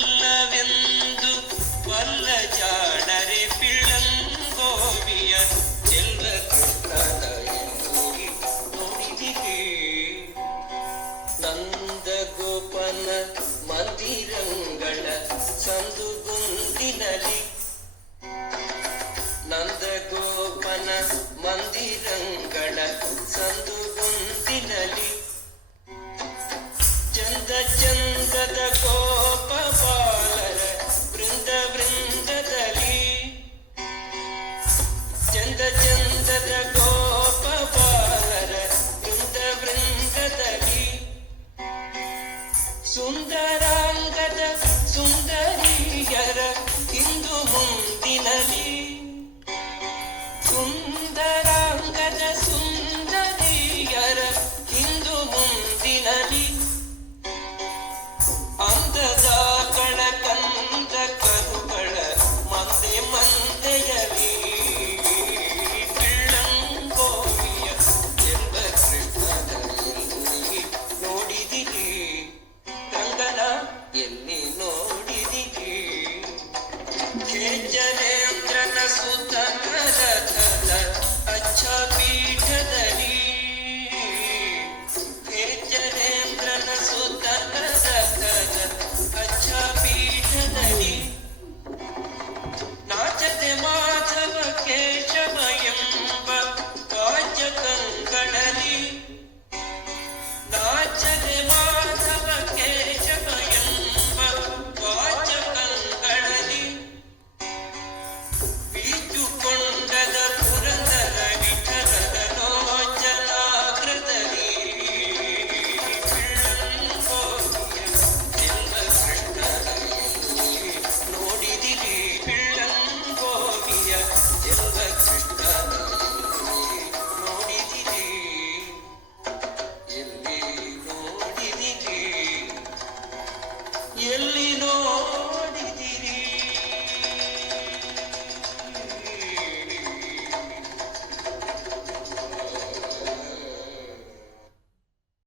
ತಾನಿಲ್ಲದಿಲ್ಲವೆಂದು ವಲ್ಲ ಜಾಣರೆ ಪಿಳ್ಳಂಗೋವಿಯ ಚೆಲ್ವ ಕೃಷ್ಣನ ಎಲ್ಲಿ ನೋಡಿದಿರಿ ನಂದ ಗೋಪನ ಮಂದಿರಂಗಳ ಸಂದುಗುಂದಿನಲಿ ನಂದ ಗೋಪನ ಮಂದಿರಂಗಳ ಸಂದುಗುಂದಿನಲಿ ಚಂದ ಚಂದದ ಗೋಪ ಬಾಲರ ವೃಂದ ವೃಂದದಲ್ಲಿ ಚಂದ ಚಂದದ ಗೋಪ ಬಾಲರ ವೃಂದ ವೃಂದದಲ್ಲಿ ಸುಂದರಾಂಗದ ಸುಂದರಿಯರ ಹಿಂದು ಮುಂದಿನಲಿ ಸುಂದರಾಂಗದ ಸುಂದರಿಯರ ಹಿಂದು ಮುಂದಿನಲಿ ಅಂದದ ಕಳಕಂದ ಕರುಗಳ ಮಂದೆ ಮಂದೆಯಲಿ ಪಿಳ್ಳಂಗೋವಿಯ ಚೆಲ್ವ ಕೃಷ್ಣನ ಎಲ್ಲಿ ನೋಡಿದಿರಿ ರಂಗನ ಎಲ್ಲಿ ನೋಡಿದಿರಿ ಜನೇಂದ್ರನ ಸುತನ ರಥದ ಅಚ್ಚ ಪೀಠದಲ್ಲಿ ಜನೇಂದ್ರನ ಸುತನ ರಥದ ಅಚ್ಚ ಪೀಠದಲ್ಲಿ ನಾಚತೆ ಮಾಧವ ಕೇಶವ ಎಂಬ ಕಾಚ ಕಂಗಳಲಿ ನಾಚತೆ ಮಾಧವ ಕೇಶವ ಎಂಬ ಕಾಚ ಕಂಗಳಲಿ ಬೀಜುಕೊಂಡದ ಪುರಂದರ ವಿಠಲದ ಲೋಚನಾಗ್ರದಲ್ಲಿ ಪಿಳ್ಳಂಗೋವಿಯ ಚೆಲ್ವ ಕೃಷ್ಣನ ಎಲ್ಲಿ ನೋಡಿದಿರಿ ಪಿಳ್ಳಂಗೋವಿಯ ಚೆಲ್ವ ಕೃಷ್ಣನ ಎಲ್ಲಿ ನೋಡಿದಿರಿ ಎಲ್ಲಿ ನೋಡಿದಿರಿ ಎಲ್ಲಿ